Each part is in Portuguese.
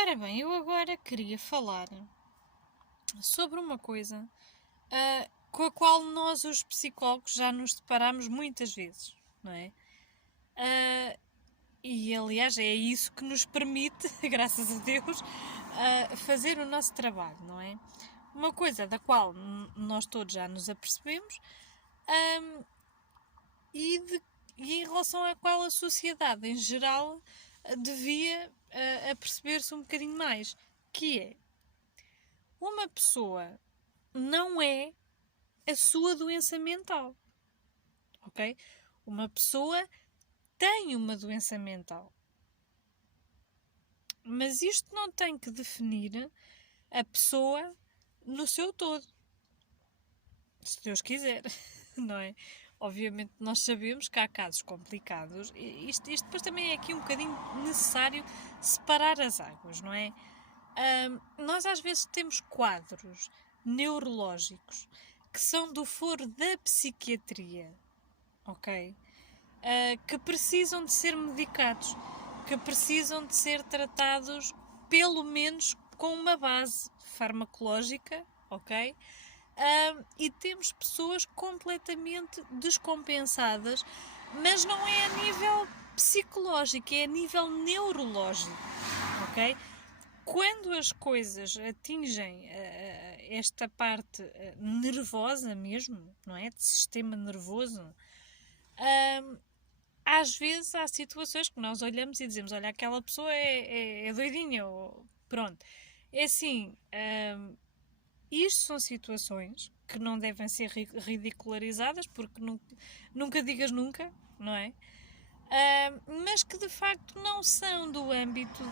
Ora bem, eu agora queria falar sobre uma coisa com a qual nós, os psicólogos, já nos deparamos muitas vezes, não é? E aliás, é isso que nos permite, graças a Deus, fazer o nosso trabalho, não é? Uma coisa da qual nós todos já nos apercebemos e em relação à qual a sociedade em geral devia aperceber-se um bocadinho mais, que é uma pessoa não é a sua doença mental, ok? Uma pessoa tem uma doença mental, mas isto não tem que definir a pessoa no seu todo, se Deus quiser, não é? Obviamente nós sabemos que há casos complicados e isto depois também é aqui um bocadinho necessário separar as águas, não é? Nós às vezes temos quadros neurológicos que são do foro da psiquiatria, ok? Que precisam de ser medicados, que precisam de ser tratados pelo menos com uma base farmacológica, ok? E temos pessoas completamente descompensadas, mas não é a nível psicológico, é a nível neurológico, ok? Quando as coisas atingem esta parte nervosa mesmo, não é? De sistema nervoso, às vezes há situações que nós olhamos e dizemos, olha, aquela pessoa é doidinha, ou pronto. É assim, isto são situações que não devem ser ridicularizadas, porque nunca digas nunca, não é? Mas que de facto não são do âmbito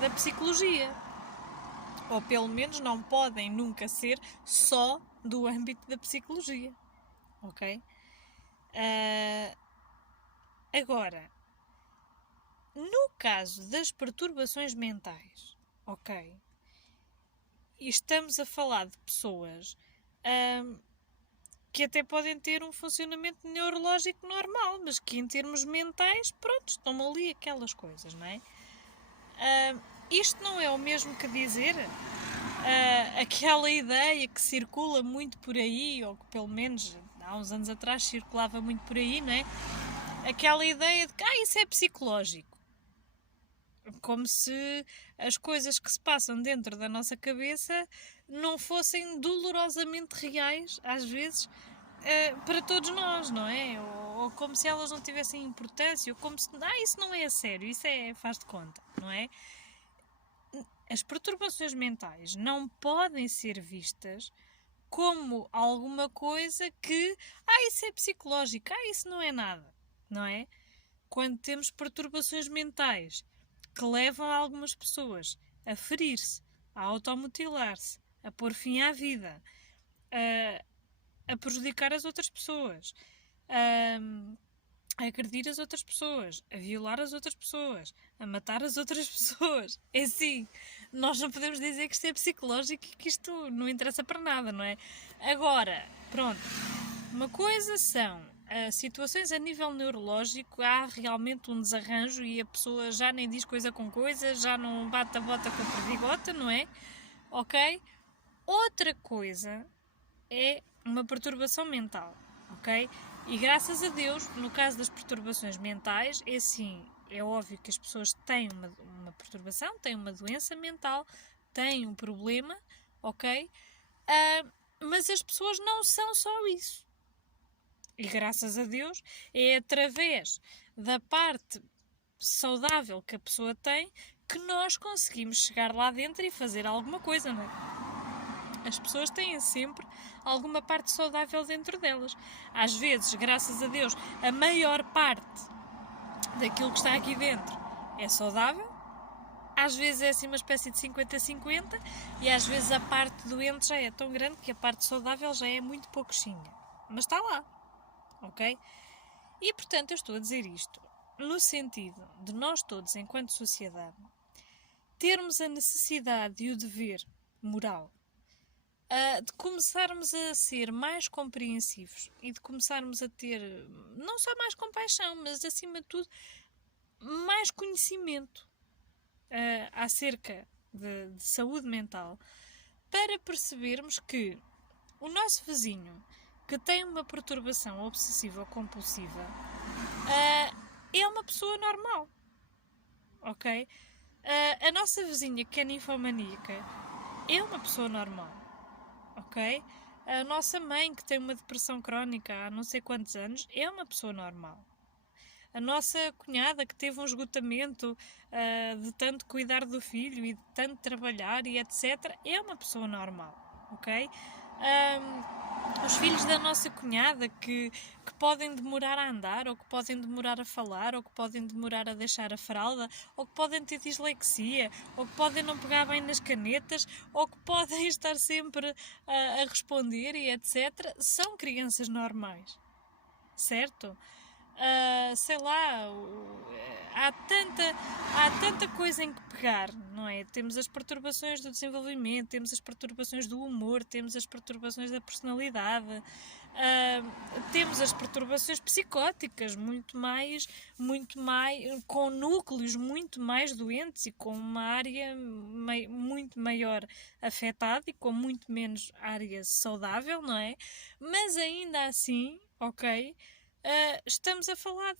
da psicologia. Ou pelo menos não podem nunca ser só do âmbito da psicologia. Ok? Agora, no caso das perturbações mentais, ok? E estamos a falar de pessoas que até podem ter um funcionamento neurológico normal, mas que em termos mentais, pronto, estão ali aquelas coisas, não é? Isto não é o mesmo que dizer aquela ideia que circula muito por aí, ou que pelo menos há uns anos atrás circulava muito por aí, não é? Aquela ideia de que isso é psicológico. Como se as coisas que se passam dentro da nossa cabeça não fossem dolorosamente reais, às vezes, para todos nós, não é? Ou como se elas não tivessem importância, ou como se, isso não é a sério, isso faz de conta, não é? As perturbações mentais não podem ser vistas como alguma coisa que, isso é psicológico, isso não é nada, não é? Quando temos perturbações mentais que levam algumas pessoas a ferir-se, a automutilar-se, a pôr fim à vida, a prejudicar as outras pessoas, a agredir as outras pessoas, a violar as outras pessoas, a matar as outras pessoas. É assim, nós não podemos dizer que isto é psicológico e que isto não interessa para nada, não é? Agora, pronto, uma coisa são situações a nível neurológico, há realmente um desarranjo e a pessoa já nem diz coisa com coisa, já não bate a bota com a perdigota, não é? Ok? Outra coisa é uma perturbação mental, ok? E graças a Deus, no caso das perturbações mentais, é assim, é óbvio que as pessoas têm uma perturbação, têm uma doença mental, têm um problema, ok? Mas as pessoas não são só isso. E graças a Deus é através da parte saudável que a pessoa tem que nós conseguimos chegar lá dentro e fazer alguma coisa, não é? As pessoas têm sempre alguma parte saudável dentro delas. Às vezes, graças a Deus, a maior parte daquilo que está aqui dentro é saudável. Às vezes é assim uma espécie de 50-50 e às vezes a parte doente já é tão grande que a parte saudável já é muito pouquinha. Mas está lá, ok? E portanto eu estou a dizer isto no sentido de nós todos, enquanto sociedade, termos a necessidade e o dever moral de começarmos a ser mais compreensivos e de começarmos a ter não só mais compaixão, mas acima de tudo mais conhecimento acerca de saúde mental para percebermos que o nosso vizinho que tem uma perturbação obsessiva ou compulsiva é uma pessoa normal, ok? A nossa vizinha que é ninfomaníaca é uma pessoa normal, ok? A nossa mãe que tem uma depressão crónica há não sei quantos anos é uma pessoa normal. A nossa cunhada que teve um esgotamento de tanto cuidar do filho e de tanto trabalhar e etc. é uma pessoa normal, ok? Os filhos da nossa cunhada que podem demorar a andar, ou que podem demorar a falar, ou que podem demorar a deixar a fralda, ou que podem ter dislexia, ou que podem não pegar bem nas canetas, ou que podem estar sempre a responder e etc. São crianças normais, certo? Sei lá, há tanta coisa em que pegar, não é? Temos as perturbações do desenvolvimento, temos as perturbações do humor, temos as perturbações da personalidade, temos as perturbações psicóticas, muito mais, com núcleos muito mais doentes e com uma área muito maior afetada e com muito menos área saudável, não é? Mas ainda assim, ok? Estamos a falar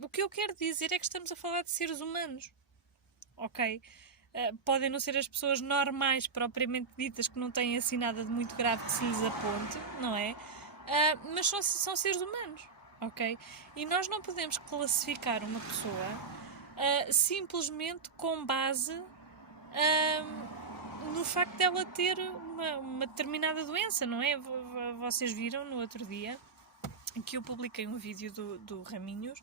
o que eu quero dizer é que estamos a falar de seres humanos, ok? Podem não ser as pessoas normais propriamente ditas, que não têm assim nada de muito grave que se lhes aponte, não é? Mas são seres humanos, ok? E nós não podemos classificar uma pessoa simplesmente com base no facto dela ter uma determinada doença, não é? Vocês viram no outro dia que eu publiquei um vídeo do Raminhos,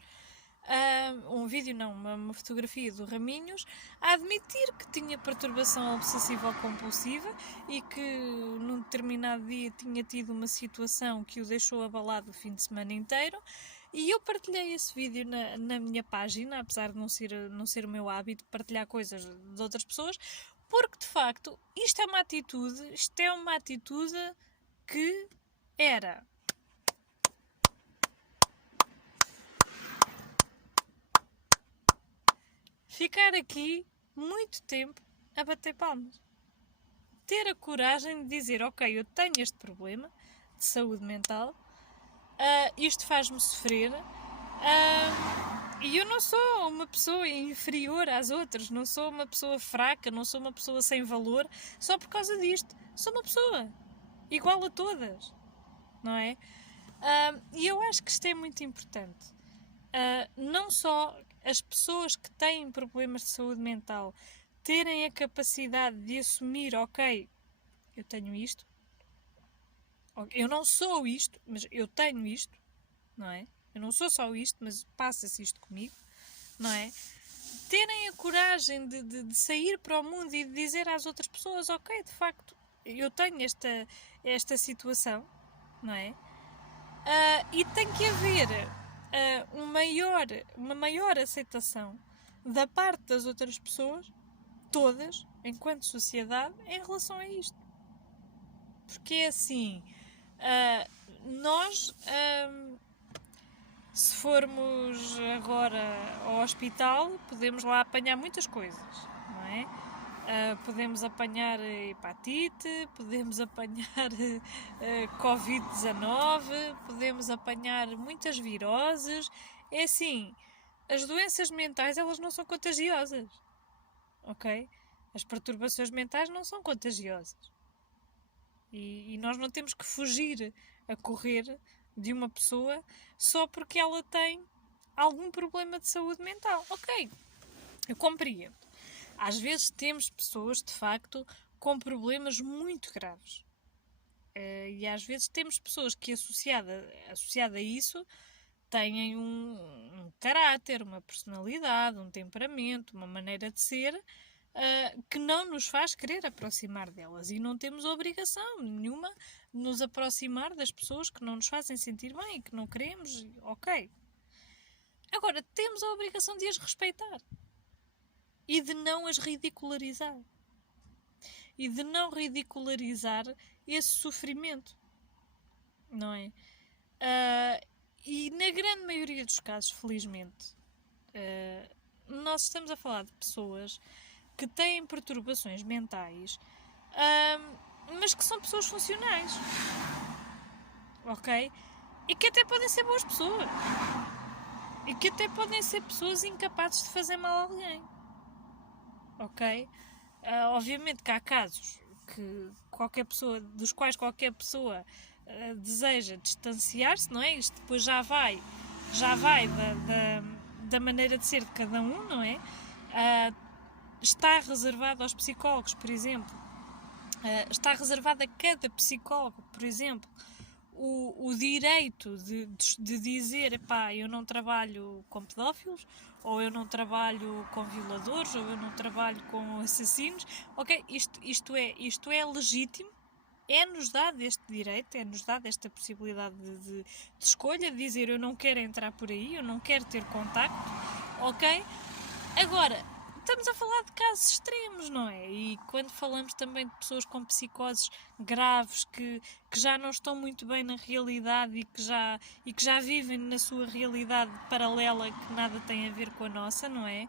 uma fotografia do Raminhos, a admitir que tinha perturbação obsessiva ou compulsiva e que num determinado dia tinha tido uma situação que o deixou abalado o fim de semana inteiro. E eu partilhei esse vídeo na minha página, apesar de não ser o meu hábito partilhar coisas de outras pessoas, porque de facto isto é uma atitude que era ficar aqui muito tempo a bater palmas. Ter a coragem de dizer, ok, eu tenho este problema de saúde mental, isto faz-me sofrer, e eu não sou uma pessoa inferior às outras, não sou uma pessoa fraca, não sou uma pessoa sem valor, só por causa disto. Sou uma pessoa igual a todas, não é? E eu acho que isto é muito importante. Não só as pessoas que têm problemas de saúde mental terem a capacidade de assumir, ok, eu tenho isto, eu não sou isto, mas eu tenho isto, não é? Eu não sou só isto, mas passa-se isto comigo, não é? Terem a coragem de sair para o mundo e de dizer às outras pessoas, ok, de facto, eu tenho esta situação, não é? E tem que haver uma maior aceitação da parte das outras pessoas, todas, enquanto sociedade, em relação a isto. Porque é assim, nós, se formos agora ao hospital, podemos lá apanhar muitas coisas, não é? Podemos apanhar hepatite, podemos apanhar Covid-19, podemos apanhar muitas viroses. É assim, as doenças mentais, elas não são contagiosas, ok? As perturbações mentais não são contagiosas. E nós não temos que fugir a correr de uma pessoa só porque ela tem algum problema de saúde mental. Ok, eu compreendo. Às vezes temos pessoas, de facto, com problemas muito graves. E às vezes temos pessoas que, associada a isso, têm um caráter, uma personalidade, um temperamento, uma maneira de ser, que não nos faz querer aproximar delas. E não temos obrigação nenhuma de nos aproximar das pessoas que não nos fazem sentir bem e que não queremos. Ok. Agora, temos a obrigação de as respeitar. E de não as ridicularizar. E de não ridicularizar esse sofrimento. Não é? E na grande maioria dos casos, felizmente, nós estamos a falar de pessoas que têm perturbações mentais, mas que são pessoas funcionais, ok? E que até podem ser boas pessoas. E que até podem ser pessoas incapazes de fazer mal a alguém. Ok? Obviamente que há casos dos quais qualquer pessoa deseja distanciar-se, não é? Isto depois já vai da maneira de ser de cada um, não é? Está reservado aos psicólogos, por exemplo. Está reservado a cada psicólogo, por exemplo, o direito de dizer, epá, eu não trabalho com pedófilos, ou eu não trabalho com violadores, ou eu não trabalho com assassinos. Ok, isto é legítimo, é-nos dado este direito, é-nos dado esta possibilidade de escolha, de dizer eu não quero entrar por aí, eu não quero ter contacto, ok? Agora, estamos a falar de casos extremos, não é? E quando falamos também de pessoas com psicoses graves que já não estão muito bem na realidade e que já vivem na sua realidade paralela que nada tem a ver com a nossa, não é?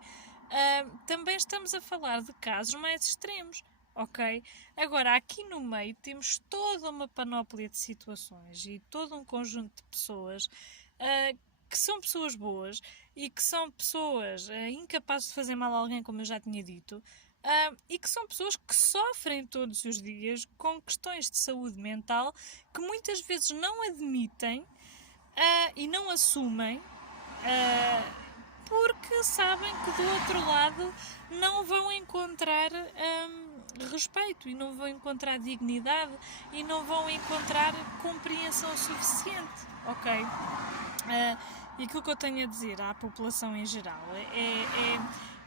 Também estamos a falar de casos mais extremos, ok? Agora, aqui no meio temos toda uma panóplia de situações e todo um conjunto de pessoas que são pessoas boas e que são pessoas incapazes de fazer mal a alguém, como eu já tinha dito, e que são pessoas que sofrem todos os dias com questões de saúde mental que muitas vezes não admitem e não assumem porque sabem que do outro lado não vão encontrar respeito e não vão encontrar dignidade e não vão encontrar compreensão suficiente, ok? E aquilo que eu tenho a dizer à população em geral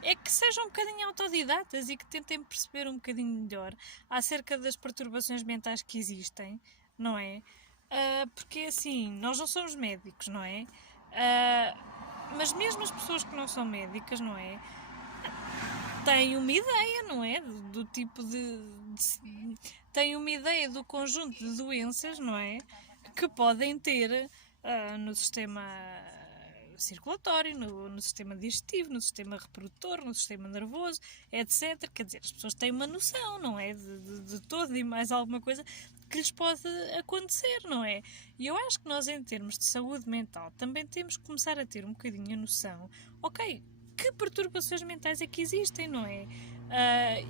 é que sejam um bocadinho autodidatas e que tentem perceber um bocadinho melhor acerca das perturbações mentais que existem, não é? Porque assim, nós não somos médicos, não é? Mas mesmo as pessoas que não são médicas, não é? Têm uma ideia, não é? Do tipo têm uma ideia do conjunto de doenças, não é? Que podem ter no sistema circulatório, no sistema digestivo, no sistema reprodutor, no sistema nervoso, etc. Quer dizer, as pessoas têm uma noção, não é? De todo e mais alguma coisa que lhes pode acontecer, não é? E eu acho que nós, em termos de saúde mental, também temos que começar a ter um bocadinho a noção, ok, que perturbações mentais é que existem, não é?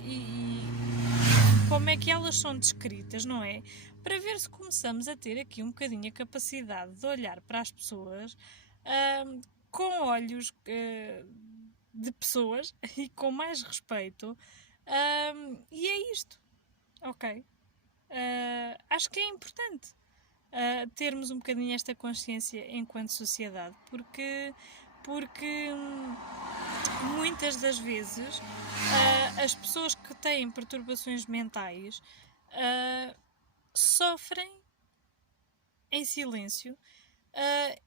E como é que elas são descritas, não é? Para ver se começamos a ter aqui um bocadinho a capacidade de olhar para as pessoas com olhos de pessoas e com mais respeito. E é isto, ok? Acho que é importante termos um bocadinho esta consciência enquanto sociedade, porque muitas das vezes as pessoas que têm perturbações mentais sofrem em silêncio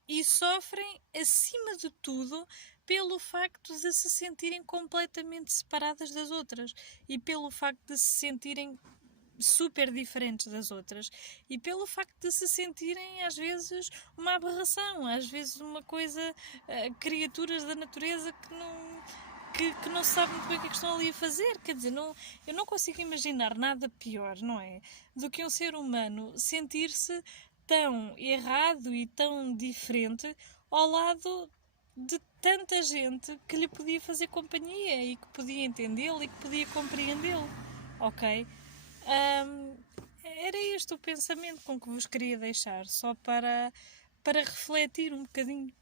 e sofrem, acima de tudo, pelo facto de se sentirem completamente separadas das outras e pelo facto de se sentirem super diferentes das outras e pelo facto de se sentirem às vezes uma aberração, às vezes uma coisa, criaturas da natureza que não se sabe muito bem o que é que estão ali a fazer. Quer dizer, eu não consigo imaginar nada pior, não é? Do que um ser humano sentir-se tão errado e tão diferente ao lado de tanta gente que lhe podia fazer companhia e que podia entendê-lo e que podia compreendê-lo, ok? Era este o pensamento com que vos queria deixar, só para refletir um bocadinho.